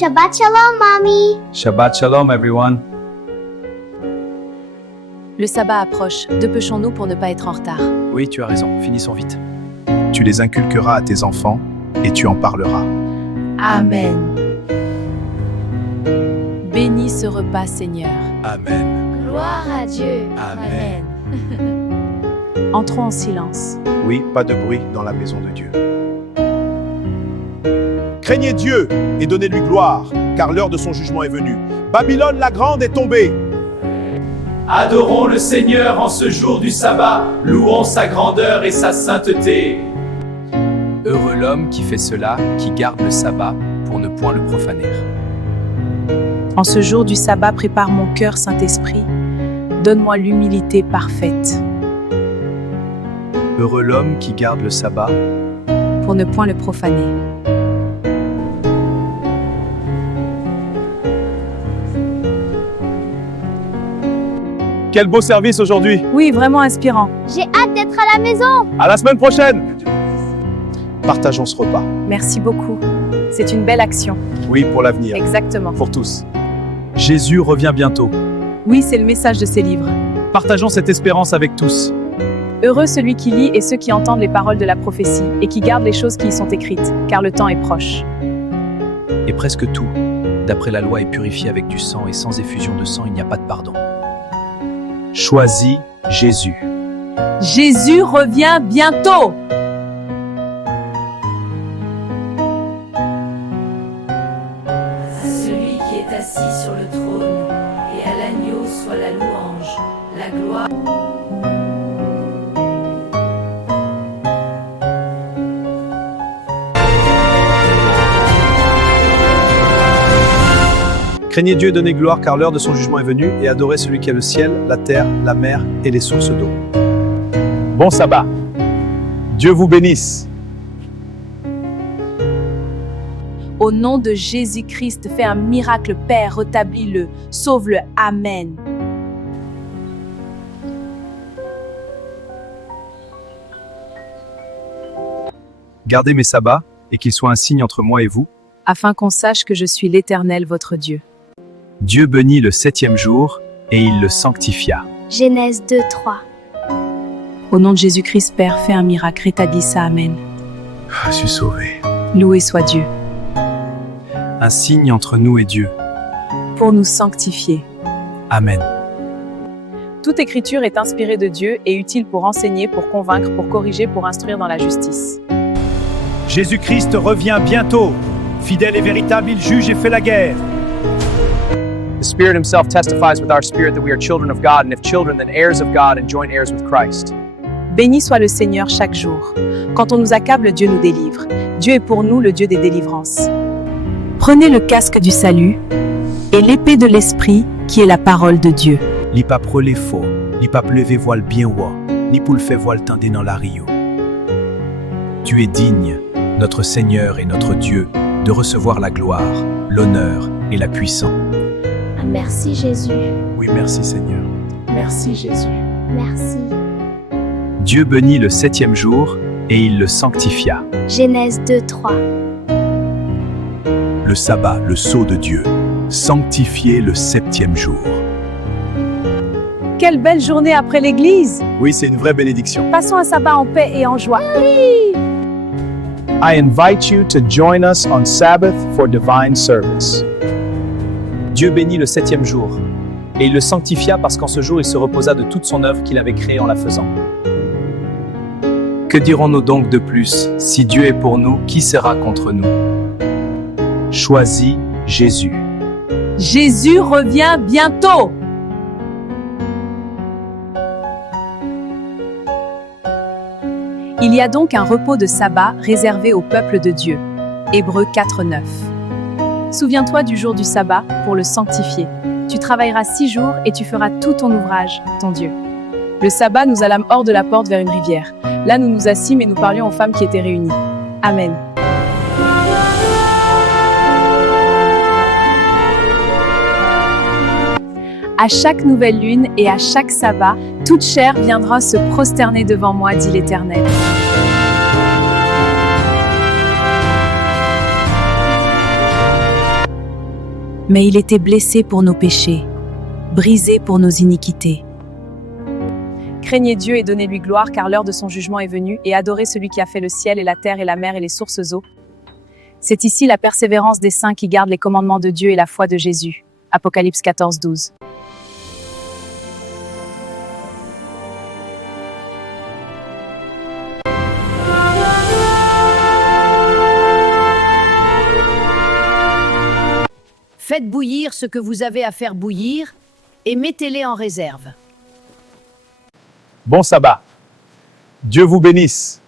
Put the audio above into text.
Shabbat Shalom, Mommy. Shabbat Shalom, everyone. Le sabbat approche. Dépêchons-nous pour ne pas être en retard. Oui, tu as raison, finissons vite. Tu les inculqueras à tes enfants et tu en parleras. Amen. Bénis ce repas, Seigneur. Amen. Gloire à Dieu. Amen. Entrons en silence. Oui, pas de bruit dans la maison de Dieu. Craignez Dieu et donnez-lui gloire, car l'heure de son jugement est venue. Babylone la grande est tombée. Adorons le Seigneur en ce jour du sabbat, louons sa grandeur et sa sainteté. Heureux l'homme qui fait cela, qui garde le sabbat pour ne point le profaner. En ce jour du sabbat, prépare mon cœur, Saint-Esprit. Donne-moi l'humilité parfaite Heureux l'homme qui garde le sabbat. pour ne point le profaner. Quel beau service aujourd'hui. Oui, vraiment inspirant. J'ai hâte d'être à la maison. À la semaine prochaine. Partageons ce repas. Merci beaucoup. C'est une belle action. Oui, pour l'avenir. Exactement. Pour tous. Jésus revient bientôt. Oui, c'est le message de ces livres. Partageons cette espérance avec tous. Heureux celui qui lit et ceux qui entendent les paroles de la prophétie et qui gardent les choses qui y sont écrites, car le temps est proche. Et presque tout, d'après la loi, est purifié avec du sang, et sans effusion de sang, il n'y a pas de pardon. Choisis Jésus. Jésus revient bientôt. À celui qui est assis sur le trône, et à l'agneau soit la louange, la gloire. Craignez Dieu et donnez gloire, car l'heure de son jugement est venue, et adorez celui qui a le ciel, la terre, la mer et les sources d'eau. Bon sabbat. Dieu vous bénisse. Au nom de Jésus-Christ, fais un miracle, Père, rétablis-le, sauve-le. Amen. Gardez mes sabbats, et qu'ils soient un signe entre moi et vous. Afin qu'on sache que je suis l'Éternel, votre Dieu. Dieu bénit le 7e jour, et il le sanctifia. Genèse 2, 3. Au nom de Jésus-Christ, Père, fais un miracle, rétablis ça. Amen. Je suis sauvé. Loué soit Dieu. Un signe entre nous et Dieu. Pour nous sanctifier. Amen. Toute écriture est inspirée de Dieu et utile pour enseigner, pour convaincre, pour corriger, pour instruire dans la justice. Jésus-Christ revient bientôt. Fidèle et véritable, il juge et fait la guerre. The Spirit Himself testifies with our spirit that we are children of God, and if children, then heirs of God and joint heirs with Christ. Béni soit le Seigneur chaque jour. Quand on nous accable, Dieu nous délivre. Dieu est pour nous le Dieu des délivrances. Prenez le casque du salut et l'épée de l'Esprit qui est la parole de Dieu. Li pa prele faux, li pa pleve voile bien haut, ni pou le fait voile tendé dans la rio. Tu es digne, notre Seigneur et notre Dieu, de recevoir la gloire, l'honneur et la puissance. Merci Jésus. Oui, merci Seigneur. Merci Jésus. Merci. Dieu bénit le 7e jour, et il le sanctifia. Genèse 2, 3. Le sabbat, le sceau de Dieu, sanctifié le 7e jour. Quelle belle journée après l'église! Oui, c'est une vraie bénédiction. Passons un sabbat en paix et en joie. I invite you to join us on Sabbath for divine service. Dieu bénit le 7e jour, et il le sanctifia parce qu'en ce jour il se reposa de toute son œuvre qu'il avait créée en la faisant. Que dirons-nous donc de plus? Si Dieu est pour nous, qui sera contre nous? Choisis Jésus. Jésus revient bientôt! Il y a donc un repos de sabbat réservé au peuple de Dieu. Hébreux 4:9. Souviens-toi du jour du sabbat pour le sanctifier. Tu travailleras 6 jours et tu feras tout ton ouvrage, ton Dieu. Le sabbat, nous allâmes hors de la porte vers une rivière. Là, nous nous assîmes et nous parlions aux femmes qui étaient réunies. Amen. À chaque nouvelle lune et à chaque sabbat, toute chair viendra se prosterner devant moi, dit l'Éternel. mais il était blessé pour nos péchés, brisé pour nos iniquités. Craignez Dieu et donnez-lui gloire, car l'heure de son jugement est venue, et adorez celui qui a fait le ciel et la terre et la mer et les sources d'eau. C'est ici la persévérance des saints qui gardent les commandements de Dieu et la foi de Jésus. Apocalypse 14, 12. Faites bouillir ce que vous avez à faire bouillir et mettez-les en réserve. Bon sabbat. Dieu vous bénisse.